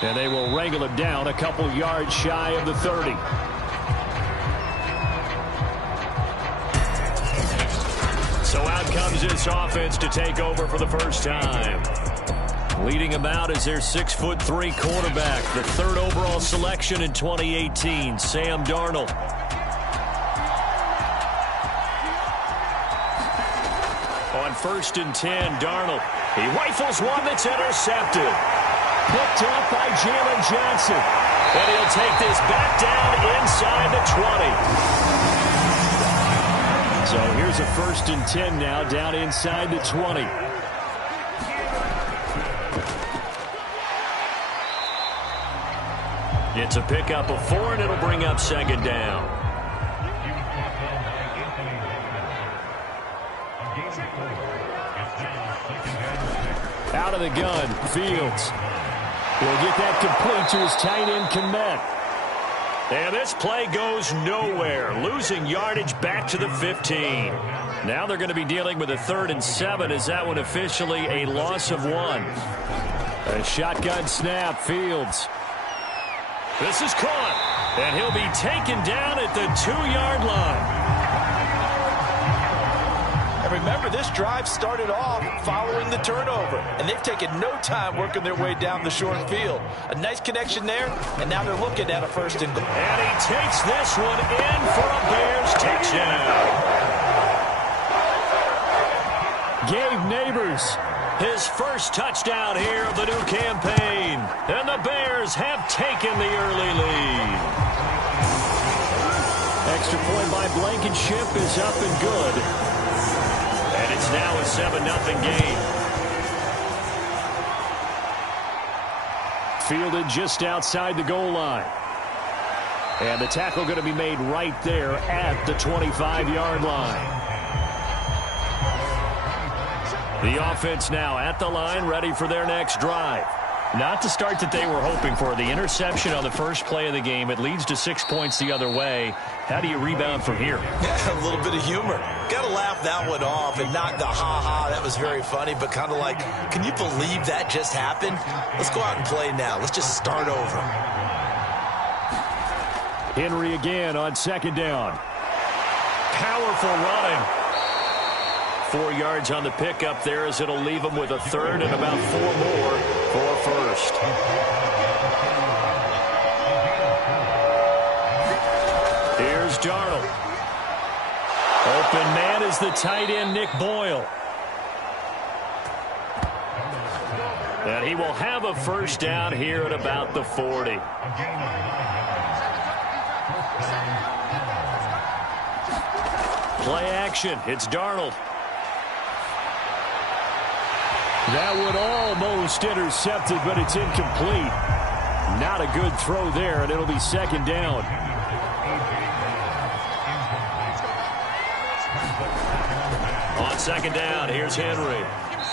And they will wrangle him down a couple yards shy of the 30. So out comes this offense to take over for the first time. Leading him out is their 6'3" quarterback, the third overall selection in 2018, Sam Darnold. On 1st and 10, Darnold. He rifles one that's intercepted. Picked up by Jalen Johnson. And he'll take this back down inside the 20. So here's a 1st and 10 now, down inside the 20. It's a pickup of 4, and it'll bring up 2nd down. Out of the gun, Fields. He'll get that complete to his tight end, Kmet. And this play goes nowhere, losing yardage back to the 15. Now they're going to be dealing with a 3rd and 7. Is that one officially a loss of 1? A shotgun snap, Fields. This is caught, and he'll be taken down at the 2-yard line. And remember, this drive started off following the turnover, and they've taken no time working their way down the short field. A nice connection there, and now they're looking at a 1st and goal. And he takes this one in for a Bears touchdown. Gabe Neighbors, his first touchdown here of the new campaign. And the Bears have taken the early lead. Extra point by Blankenship is up and good. And it's now a 7-0 game. Fielded just outside the goal line. And the tackle going to be made right there at the 25-yard line. The offense now at the line, ready for their next drive. Not the start that they were hoping for. The interception on the first play of the game. It leads to 6 points the other way. How do you rebound from here? Yeah, a little bit of humor. Got to laugh that one off and not the ha-ha. That was very funny, but kind of like, can you believe that just happened? Let's go out and play now. Let's just start over. Henry again on 2nd down. Powerful running. 4 yards on the pickup there as it'll leave him with a 3rd and about 4 more for 1st. Here's Darnold. Open man is the tight end, Nick Boyle. And he will have a 1st down here at about the 40. Play action. It's Darnold. That would almost intercept it, but it's incomplete. Not a good throw there, and it'll be 2nd down. On 2nd down, here's Henry.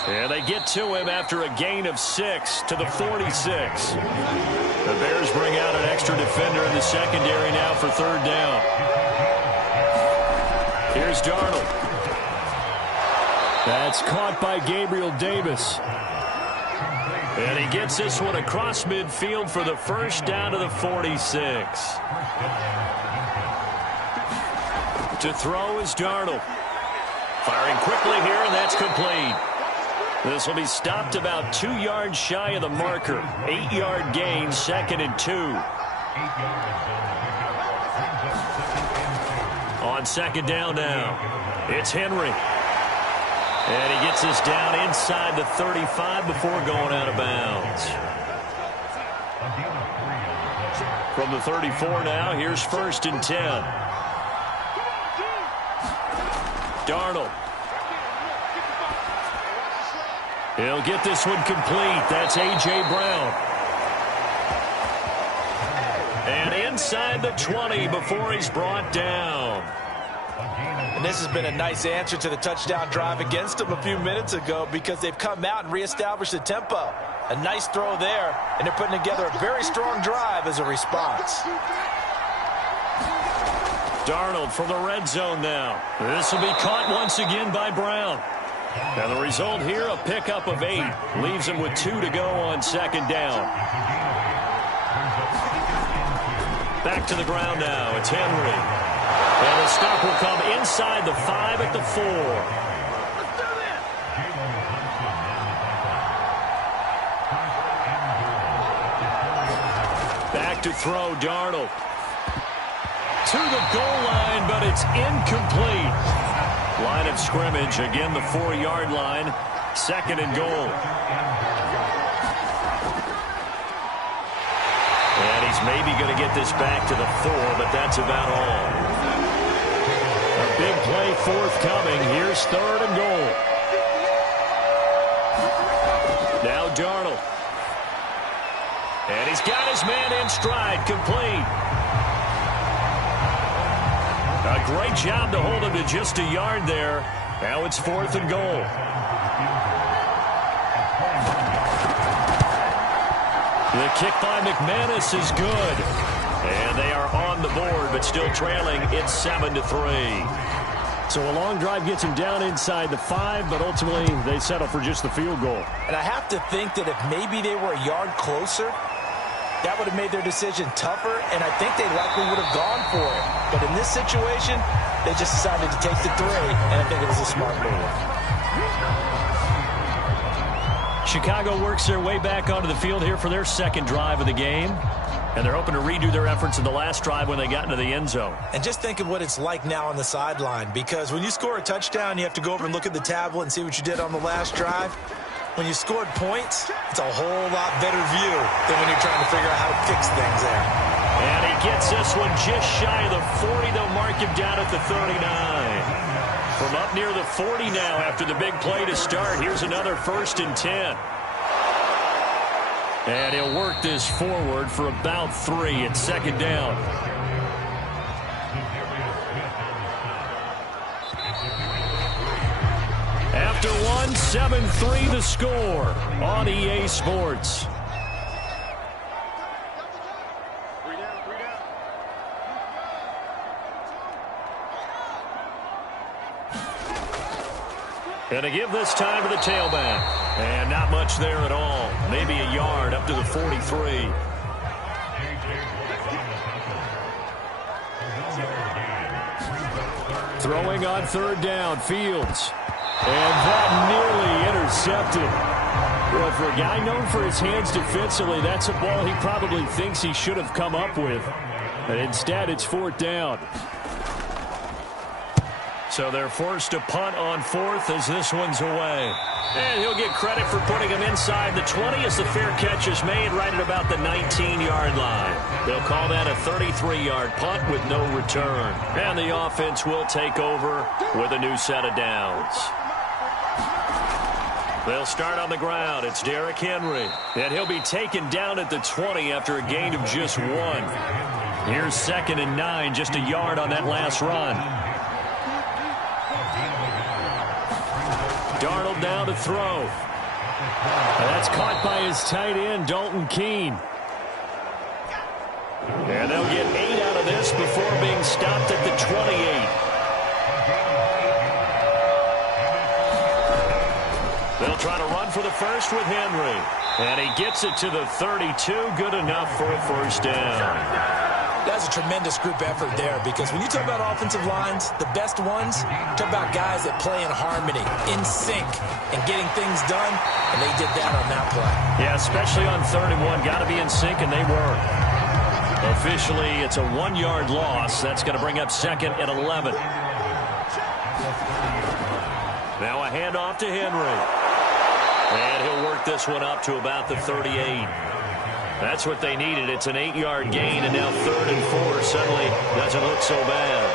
And they get to him after a gain of 6 to the 46. The Bears bring out an extra defender in the secondary now for 3rd down. Here's Darnold. That's caught by Gabriel Davis. And he gets this one across midfield for the 1st down to the 46. To throw is Darnold. Firing quickly here, and that's complete. This will be stopped about 2 yards shy of the marker. 8-yard gain, 2nd and 2. On 2nd down now, it's Henry. And he gets us down inside the 35 before going out of bounds. From the 34 now, here's 1st and 10. Darnold. He'll get this one complete. That's A.J. Brown. And inside the 20 before he's brought down. And this has been a nice answer to the touchdown drive against them a few minutes ago because they've come out and reestablished the tempo. A nice throw there, and they're putting together a very strong drive as a response. Darnold from the red zone now. This will be caught once again by Brown. Now the result here, a pickup of 8. Leaves him with 2 to go on second down. Back to the ground now. It's Henry. And the stop will come inside the 5 at the 4. Back to throw, Darnold. To the goal line, but it's incomplete. Line of scrimmage, again the 4-yard line. Second and goal. And he's maybe going to get this back to the 4, but that's about all. A big play forthcoming. Here's third and goal. Now Darnold. And he's got his man in stride, complete. A great job to hold him to just a yard there. Now it's fourth and goal. The kick by McManus is good. And they are on the board, but still trailing. It's 7-3. So a long drive gets him down inside the 5, but ultimately they settle for just the field goal. And I have to think that if maybe they were a yard closer, that would have made their decision tougher, and I think they likely would have gone for it. But in this situation, they just decided to take the 3, and I think it was a smart move. Chicago works their way back onto the field here for their second drive of the game. And they're hoping to redo their efforts in the last drive when they got into the end zone. And just think of what it's like now on the sideline, because when you score a touchdown, you have to go over and look at the tablet and see what you did on the last drive. When you scored points, it's a whole lot better view than when you're trying to figure out how to fix things there. And he gets this one just shy of the 40. They'll mark him down at the 39. From up near the 40 now after the big play to start. Here's another 1st and 10. And he'll work this forward for about 3. It's second down. After 1, 7-3 the score on EA Sports. And to give this time to the tailback. And not much there at all. Maybe a yard up to the 43. Throwing on third down, Fields. And that nearly intercepted. Well, for a guy known for his hands defensively, that's a ball he probably thinks he should have come up with. But instead, it's fourth down. So they're forced to punt on fourth as this one's away. And he'll get credit for putting him inside the 20 as the fair catch is made right at about the 19-yard line. They'll call that a 33-yard punt with no return. And the offense will take over with a new set of downs. They'll start on the ground. It's Derrick Henry. And he'll be taken down at the 20 after a gain of just 1. Here's 2nd and 9, just a yard on that last run. Darnold down to throw. And that's caught by his tight end, Dalton Keene. And they'll get 8 out of this before being stopped at the 28. They'll try to run for the first with Henry. And he gets it to the 32. Good enough for a first down. That's a tremendous group effort there, because when you talk about offensive lines, the best ones, talk about guys that play in harmony, in sync, and getting things done, and they did that on that play. Yeah, especially on 3rd and 1. Got to be in sync, and they were. Officially, it's a 1-yard loss. That's going to bring up 2nd and 11. Now a handoff to Henry. And he'll work this one up to about the 38. That's what they needed. It's an 8-yard gain, and now 3rd and 4 suddenly doesn't look so bad.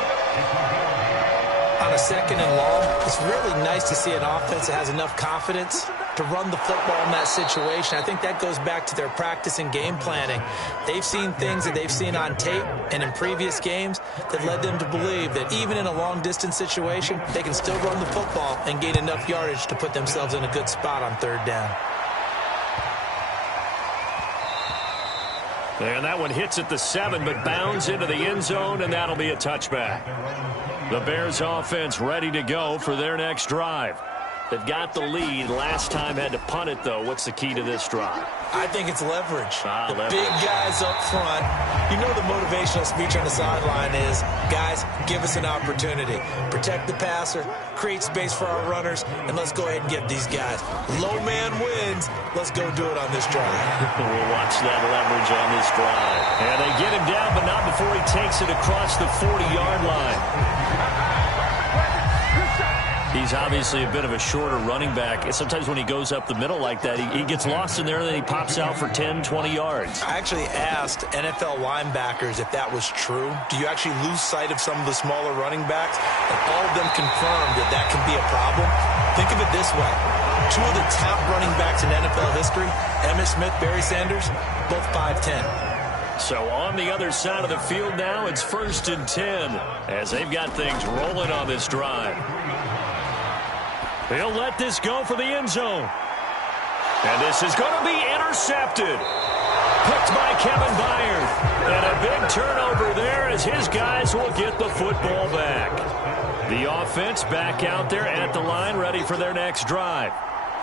On a 2nd and long, it's really nice to see an offense that has enough confidence to run the football in that situation. I think that goes back to their practice and game planning. They've seen things that they've seen on tape and in previous games that led them to believe that even in a long-distance situation, they can still run the football and gain enough yardage to put themselves in a good spot on 3rd down. And that one hits at the 7, but bounds into the end zone, and that'll be a touchback. The Bears offense ready to go for their next drive. They've got the lead. Last time had to punt it, though. What's the key to this drive? I think it's leverage. Leverage. Big guys up front. You know the motivational speech on the sideline is, guys, give us an opportunity. Protect the passer, create space for our runners, and let's go ahead and get these guys. Low man wins. Let's go do it on this drive. We'll watch that leverage on this drive. And they get him down, but not before he takes it across the 40-yard line. He's obviously a bit of a shorter running back. Sometimes when he goes up the middle like that, he gets lost in there, and then he pops out for 10, 20 yards. I actually asked NFL linebackers if that was true. Do you actually lose sight of some of the smaller running backs? And all of them confirmed that that can be a problem. Think of it this way. Two of the top running backs in NFL history, Emmitt Smith, Barry Sanders, both 5'10". So on the other side of the field now, it's 1st and 10 as they've got things rolling on this drive. He'll let this go for the end zone. And this is going to be intercepted. Picked by Kevin Byard. And a big turnover there as his guys will get the football back. The offense back out there at the line, ready for their next drive.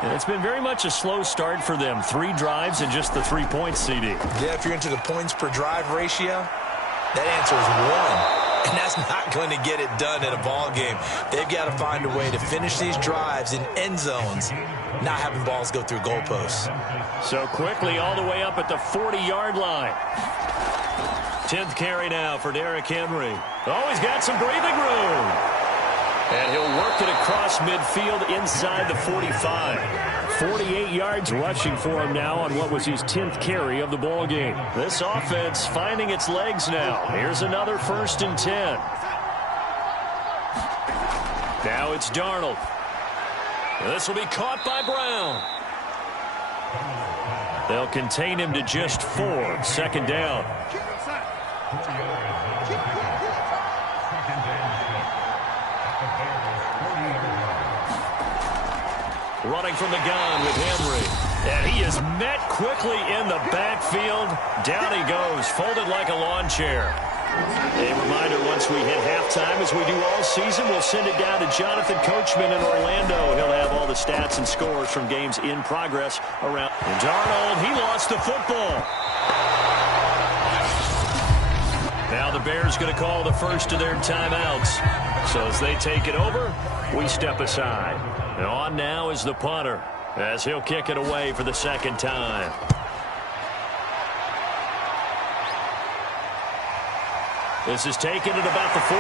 And it's been very much a slow start for them. 3 drives and just the 3 points, CD. Yeah, if you're into the points per drive ratio, that answer is 1. And that's not going to get it done in a ball game. They've got to find a way to finish these drives in end zones, not having balls go through goalposts. So quickly all the way up at the 40-yard line. 10th carry now for Derrick Henry. Oh, he's got some breathing room. And he'll work it across midfield inside the 45. 48 yards rushing for him now on what was his 10th carry of the ball game. This offense finding its legs now. Here's another 1st and 10. Now it's Darnold. This will be caught by Brown. They'll contain him to just 4. 2nd down. Running from the gun with Henry. And he is met quickly in the backfield. Down he goes, folded like a lawn chair. A reminder, once we hit halftime, as we do all season, we'll send it down to Jonathan Coachman in Orlando. He'll have all the stats and scores from games in progress around. And Darnold, he lost the football. Now the Bears going to call the first of their timeouts. So as they take it over, we step aside. And on now is the punter, as he'll kick it away for the 2nd time. This is taken at about the 14.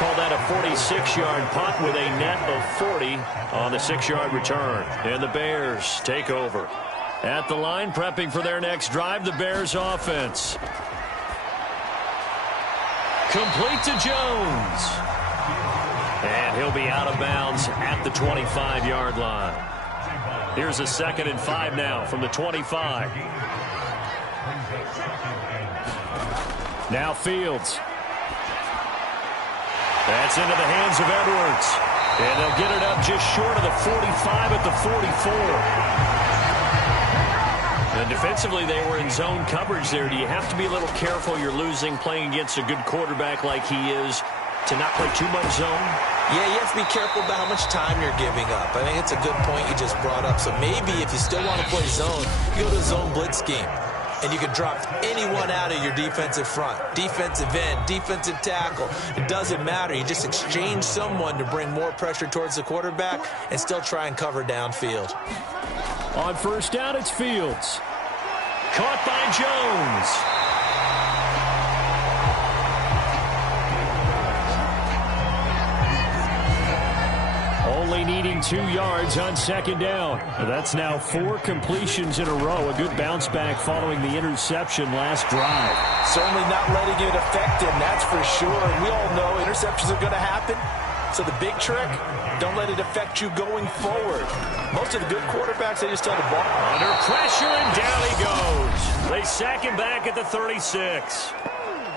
Call that a 46-yard punt with a net of 40 on the 6-yard return. And the Bears take over. At the line, prepping for their next drive, the Bears offense. Complete to Jones. And he'll be out of bounds at the 25-yard line. Here's a 2nd and 5 now from the 25. Now Fields. That's into the hands of Edwards. And they'll get it up just short of the 45 at the 44. And defensively, they were in zone coverage there. Do you have to be a little careful? You're losing, playing against a good quarterback like he is, to not play too much zone? Yeah, you have to be careful about how much time you're giving up. I think it's a good point you just brought up. So maybe if you still want to play zone, you go to a zone blitz scheme. And you can drop anyone out of your defensive front. Defensive end, defensive tackle. It doesn't matter. You just exchange someone to bring more pressure towards the quarterback and still try and cover downfield. On 1st down, it's Fields. Caught by Jones. Only needing 2 yards on 2nd down. That's now 4 completions in a row. A good bounce back following the interception last drive. Certainly not letting it affect him, that's for sure. And we all know interceptions are going to happen. So the big trick, don't let it affect you going forward. Most of the good quarterbacks, they just tell the ball. Under pressure, and down he goes. They sack him back at the 36.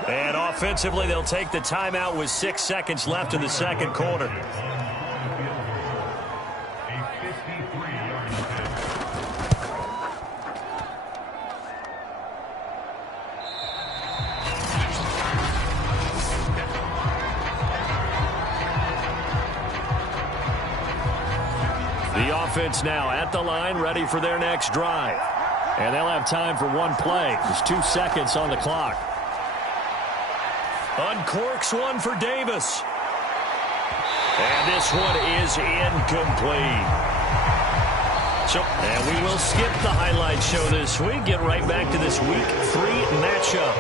And offensively, they'll take the timeout with 6 seconds left in the 2nd quarter. The offense now at the line, ready for their next drive. And they'll have time for one play. There's 2 seconds on the clock. Uncorks one for Davis. And this one is incomplete. And we will skip the highlight show this week. Get right back to this Week 3 matchup.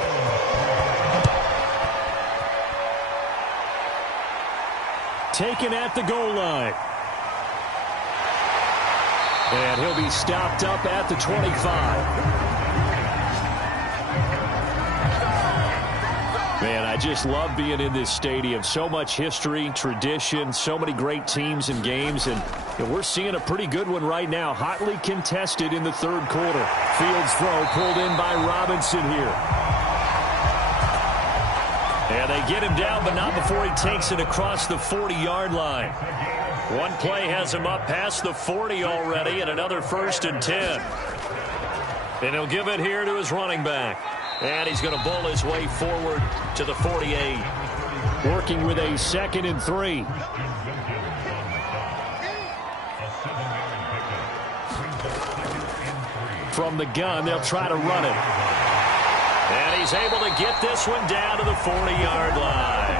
Taken at the goal line. And he'll be stopped up at the 25. Man, I just love being in this stadium. So much history, tradition, so many great teams and games. And we're seeing a pretty good one right now. Hotly contested in the third quarter. Fields throw pulled in by Robinson here. And they get him down, but not before he takes it across the 40-yard line. One play has him up past the 40 already, and another 1st and 10. And he'll give it here to his running back. And he's going to bull his way forward to the 48. Working with a 2nd and 3. From the gun, they'll try to run it. And he's able to get this one down to the 40-yard line.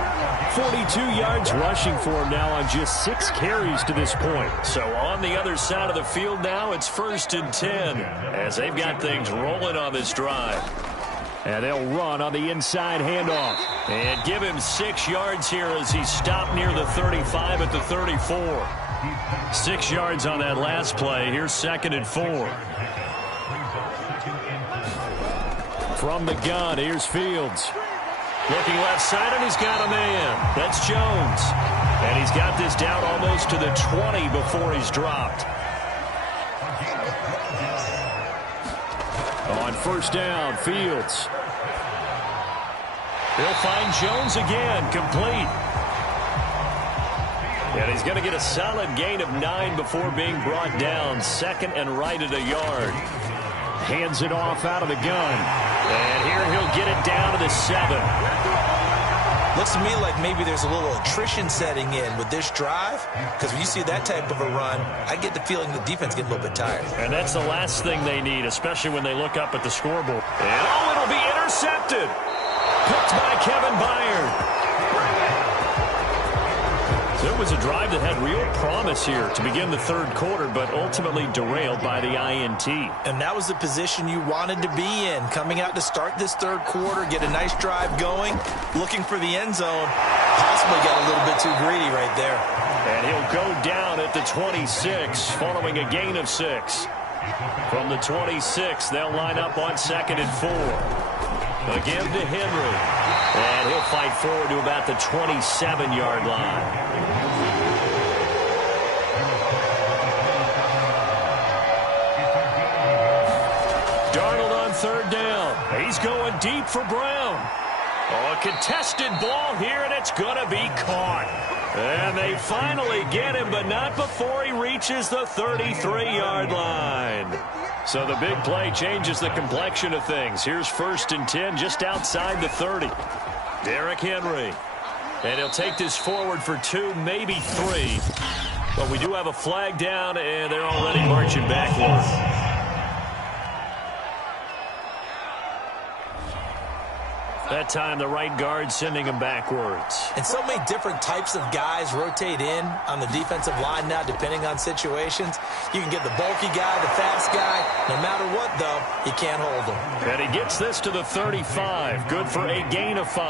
42 yards rushing for him now on just 6 carries to this point. So on the other side of the field now, it's 1st and 10 as they've got things rolling on this drive. And they'll run on the inside handoff. And give him 6 yards here as he's stopped near the 35 at the 34. 6 yards on that last play. Here's 2nd and 4. From the gun, here's Fields. Looking left side, and he's got a man. That's Jones. And he's got this down almost to the 20 before he's dropped. On 1st down, Fields. He'll find Jones again, complete. And he's going to get a solid gain of 9 before being brought down. 2nd and right at a yard. Hands it off out of the gun. And here he'll get it down to the 7. Looks to me like maybe there's a little attrition setting in with this drive, because when you see that type of a run, I get the feeling the defense gets a little bit tired. And that's the last thing they need, especially when they look up at the scoreboard. And it'll be intercepted. Picked by Kevin Byard. So it was a drive that had real promise here to begin the third quarter, but ultimately derailed by the INT. And that was the position you wanted to be in, coming out to start this third quarter, get a nice drive going, looking for the end zone. Possibly got a little bit too greedy right there. And he'll go down at the 26, following a gain of 6. From the 26, they'll line up on 2nd and 4. Again to Henry. And he'll fight forward to about the 27-yard line. Darnold on 3rd down. He's going deep for Brown. Oh, a contested ball here, and it's going to be caught. And they finally get him, but not before he reaches the 33-yard line. So the big play changes the complexion of things. Here's 1st and 10 just outside the 30. Derrick Henry. And he'll take this forward for 2, maybe 3. But we do have a flag down, and they're already marching backward. That time, the right guard sending him backwards. And so many different types of guys rotate in on the defensive line now, depending on situations. You can get the bulky guy, the fast guy. No matter what, though, you can't hold him. And he gets this to the 35. Good for a gain of 5.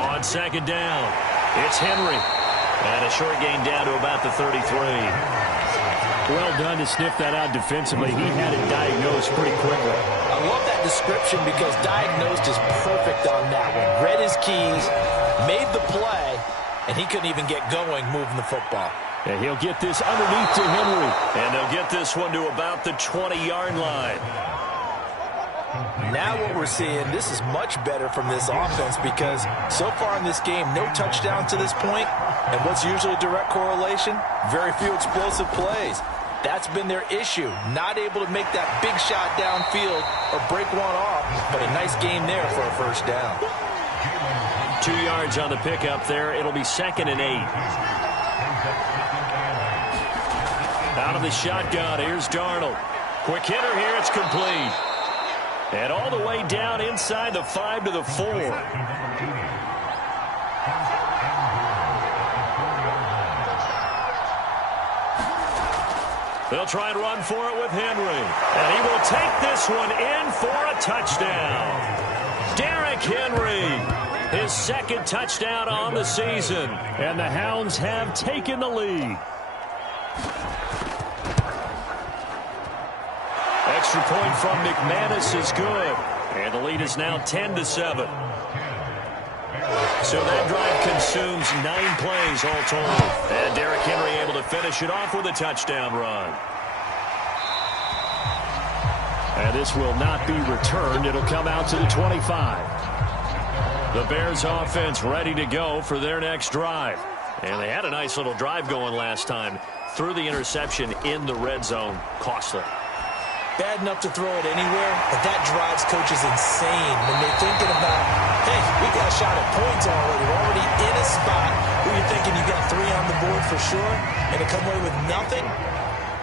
On 2nd down, it's Henry. And a short gain down to about the 33. Well done to sniff that out defensively. He had it diagnosed pretty quickly. I love that description because diagnosed is perfect on that one. Read his keys, made the play, and he couldn't even get going moving the football. And he'll get this underneath to Henry. And they'll get this one to about the 20-yard line. Now what we're seeing, this is much better from this offense because so far in this game, no touchdown to this point. And what's usually a direct correlation? Very few explosive plays. That's been their issue. Not able to make that big shot downfield or break one off, but a nice game there for a 1st down. 2 yards on the pickup there. It'll be 2nd and 8. Out of the shotgun, here's Darnold. Quick hitter here, it's complete. And all the way down inside the 5 to the 4. They'll try and run for it with Henry. And he will take this one in for a touchdown. Derrick Henry, his 2nd touchdown on the season. And the Hounds have taken the lead. Extra point from McManus is good. And the lead is now 10-7. So that drive consumes 9 plays all told. And Derrick Henry able to finish it off with a touchdown run. And this will not be returned. It'll come out to the 25. The Bears offense ready to go for their next drive. And they had a nice little drive going last time. Threw the interception in the red zone. Costly. Bad enough to throw it anywhere, but that drives coaches insane when they're thinking about, hey, we got a shot at points already. We're already in a spot where you're thinking you got 3 on the board for sure, and to come away with nothing,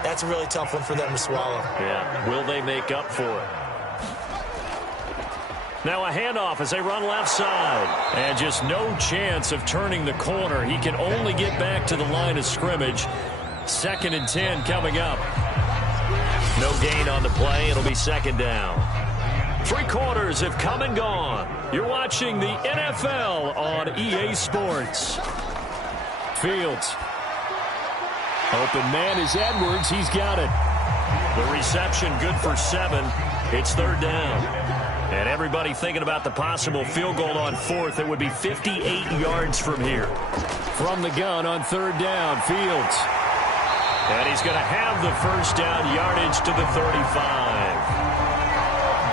that's a really tough one for them to swallow. Yeah, will they make up for it? Now a handoff as they run left side. And just no chance of turning the corner. He can only get back to the line of scrimmage. 2nd and 10 coming up. No gain on the play. It'll be 2nd down. 3 quarters have come and gone. You're watching the NFL on EA Sports. Fields. Open man is Edwards. He's got it. The reception good for 7. It's 3rd down. And everybody thinking about the possible field goal on 4th. It would be 58 yards from here. From the gun on 3rd down, Fields. And he's going to have the 1st down yardage to the 35.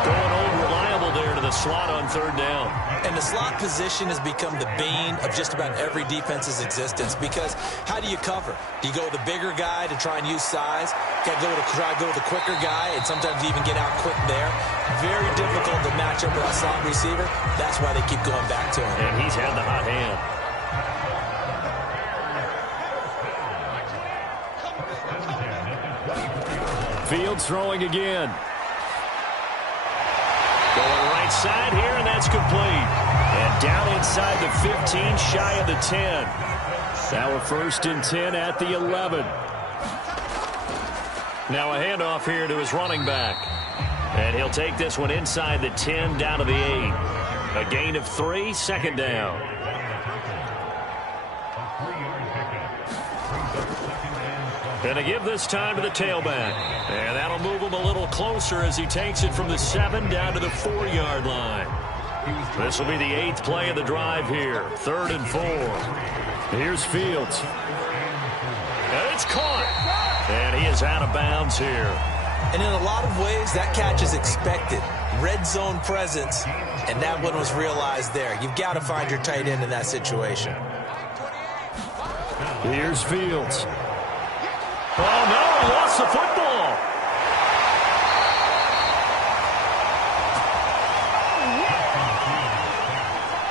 Going old reliable there to the slot on 3rd down. And the slot position has become the bane of just about every defense's existence because how do you cover? Do you go with the bigger guy to try and use size? You got to try to go with the quicker guy, and sometimes you even get out quick there. Very difficult to match up with a slot receiver. That's why they keep going back to him. And he's had the hot hand. Fields throwing again. Going right side here, and that's complete. And down inside the 15, shy of the 10. Now a 1st and 10 at the 11. Now a handoff here to his running back. And he'll take this one inside the 10, down to the 8. A gain of 3, 2nd down. And to give this time to the tailback. And that'll move him a little closer as he takes it from the 7 down to the 4-yard line. This will be the 8th play of the drive here. 3rd and 4. Here's Fields. And it's caught. And he is out of bounds here. And in a lot of ways, that catch is expected. Red zone presence, and that one was realized there. You've got to find your tight end in that situation. Here's Fields. Oh, no, he lost the football.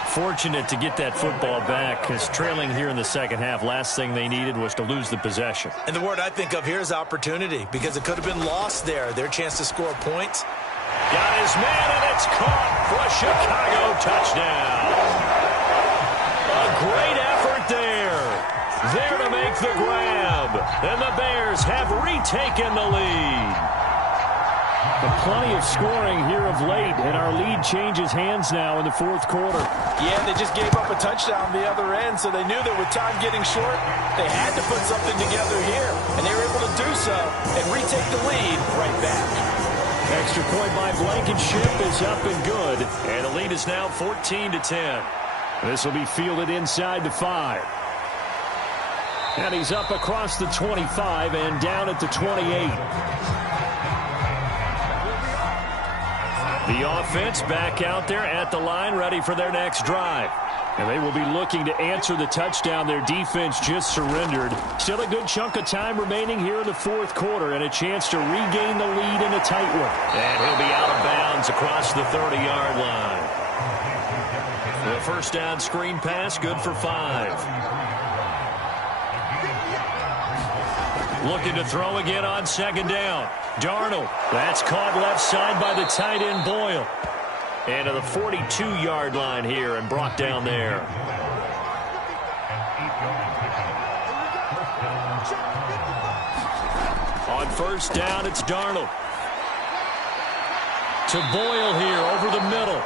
Fortunate to get that football back because trailing here in the 2nd half, last thing they needed was to lose the possession. And the word I think of here is opportunity because it could have been lost there. Their chance to score points. Got his man, and it's caught for a Chicago touchdown. A great effort there. There to make the grab. And the Bears have retaken the lead. And plenty of scoring here of late, and our lead changes hands now in the 4th quarter. Yeah, they just gave up a touchdown on the other end, so they knew that with time getting short, they had to put something together here. And they were able to do so and retake the lead right back. Extra point by Blankenship is up and good. And the lead is now 14-10. This will be fielded inside the 5. And he's up across the 25 and down at the 28. The offense back out there at the line, ready for their next drive. And they will be looking to answer the touchdown their defense just surrendered. Still a good chunk of time remaining here in the 4th quarter and a chance to regain the lead in a tight one. And he'll be out of bounds across the 30-yard line. The first down screen pass, good for 5. Looking to throw again on second down. Darnold. That's caught left side by the tight end Boyle. And to the 42-yard line here and brought down there. On first down, it's Darnold. To Boyle here over the middle.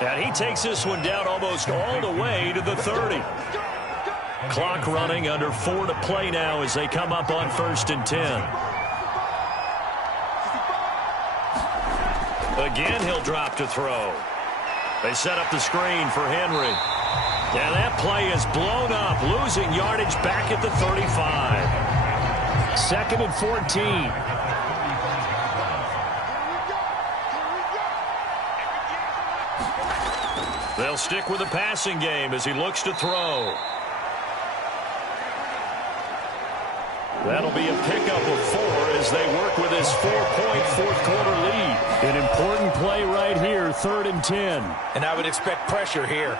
And he takes this one down almost all the way to the 30. Clock running, under 4 to play now as they come up on 1st and 10. Again, he'll drop to throw. They set up the screen for Henry. And that play is blown up, losing yardage back at the 35. 2nd and 14. They'll stick with the passing game as he looks to throw. That'll be a pickup of 4 as they work with his 4-point fourth-quarter lead. An important play right here, 3rd and 10. And I would expect pressure here.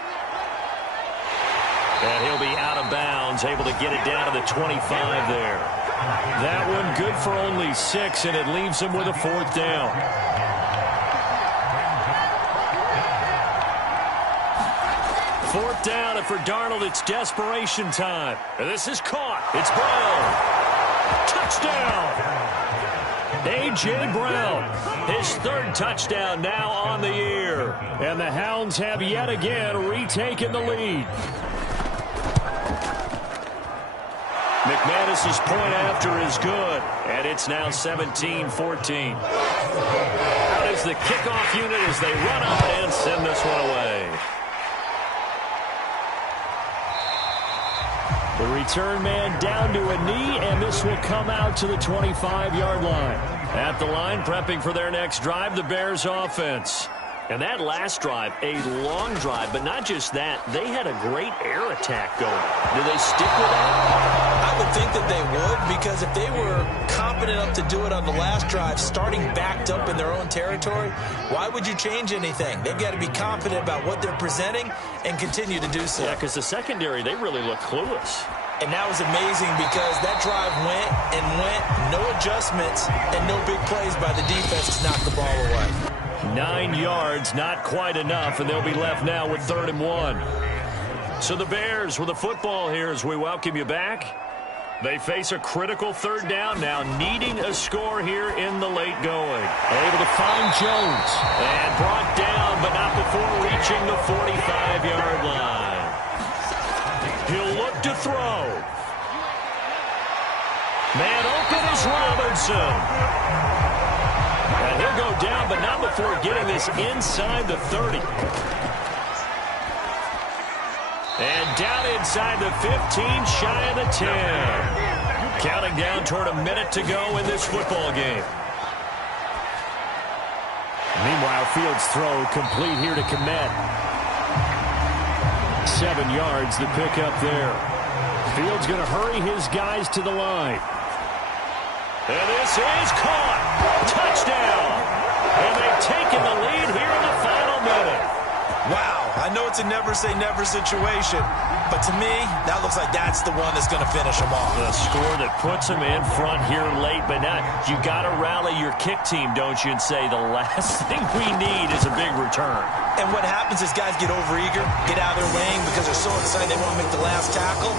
And he'll be out of bounds, able to get it down to the 25 there. That one good for only 6, and it leaves him with a 4th down. Fourth down, and for Darnold, it's desperation time. And this is caught. It's Brown. Touchdown! A.J. Brown, his 3rd touchdown now on the year. And the Hounds have yet again retaken the lead. McManus's point after is good, and it's now 17-14. Out is the kickoff unit as they run up and send this one away. The return man down to a knee, and this will come out to the 25-yard line. At the line, prepping for their next drive, the Bears offense. And that last drive, a long drive, but not just that. They had a great air attack going. Do they stick with that? I would think that they would, because if they were confident enough to do it on the last drive, starting backed up in their own territory, why would you change anything? They've got to be confident about what they're presenting and continue to do so. Yeah, because the secondary, they really look clueless. And that was amazing because that drive went and went, no adjustments, and no big plays by the defense to knock the ball away. 9 yards, not quite enough, and they'll be left now with 3rd and 1. So the Bears with the football here as we welcome you back. They face a critical 3rd down now, needing a score here in the late going. Able to find Jones. And brought down, but not before reaching the 45-yard line. He'll look to throw. Man open is Robertson. And he'll go down, but not before getting this inside the 30. And down inside the 15, shy of the 10. Counting down toward a minute to go in this football game. Meanwhile, Fields' throw complete here to Kmet. 7 yards, the pickup there. Fields going to hurry his guys to the line. And this is caught. Touchdown. And they've taken the lead here in the final minute. Wow, I know it's a never-say-never situation, but to me, that looks like that's the one that's going to finish them off. The score that puts them in front here late, but not. You got to rally your kick team, don't you, and say the last thing we need is a big return. And what happens is guys get overeager, get out of their lane because they're so excited they want to make the last tackle.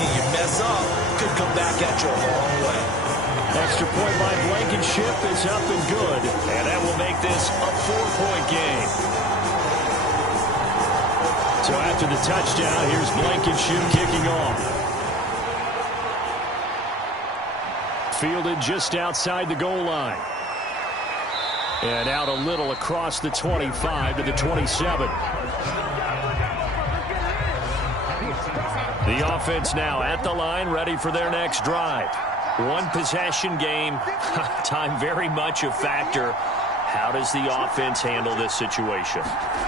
You mess up, could come back at you a long way. Extra point by Blankenship is up and good, and that will make this a 4-point game. So after the touchdown, here's Blankenship kicking off. Fielded just outside the goal line. And out a little across the 25 to the 27. The offense now at the line, ready for their next drive. One possession game, time very much a factor. How does the offense handle this situation?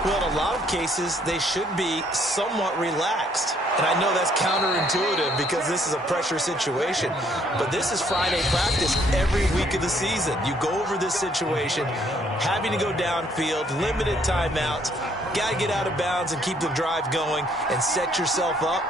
Well, in a lot of cases, they should be somewhat relaxed. And I know that's counterintuitive because this is a pressure situation, but this is Friday practice every week of the season. You go over this situation, having to go downfield, limited timeouts, got to get out of bounds and keep the drive going and set yourself up.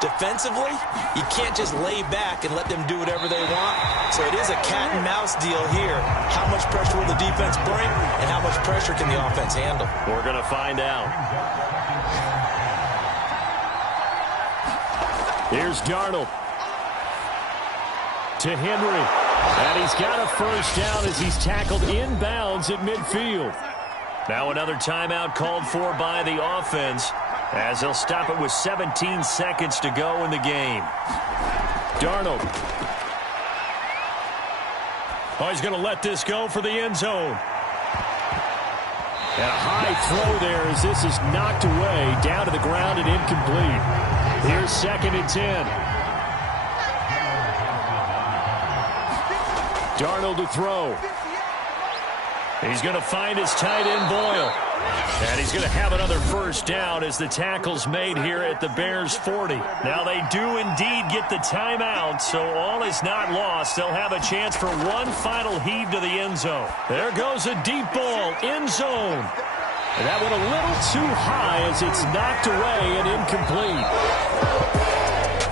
Defensively, you can't just lay back and let them do whatever they want. So it is a cat and mouse deal here. How much pressure will the defense bring and how much pressure can the offense handle? We're going to find out. Here's Darnold to Henry. And he's got a first down as he's tackled inbounds at midfield. Now another timeout called for by the offense, as they'll stop it with 17 seconds to go in the game. Darnold. Oh, he's going to let this go for the end zone. And a high throw there as this is knocked away, down to the ground and incomplete. Here's 2nd and 10. Darnold to throw. He's going to find his tight end Boyle. And he's going to have another first down as the tackle's made here at the Bears 40. Now they do indeed get the timeout, so all is not lost. They'll have a chance for one final heave to the end zone. There goes a deep ball, end zone. And that went a little too high as it's knocked away and incomplete.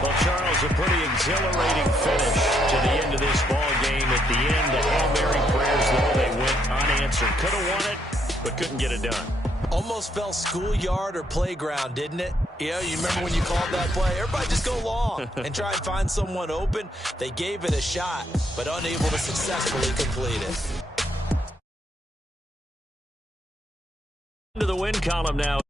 Well, Charles, a pretty exhilarating finish to the end of this ball game. At the end, the Hail Mary prayers, though, they went unanswered. Could have won it, but couldn't get it done. Almost fell schoolyard or playground, didn't it? Yeah, you remember when you called that play? Everybody just go long and try and find someone open. They gave it a shot, but unable to successfully complete it. To the win column now.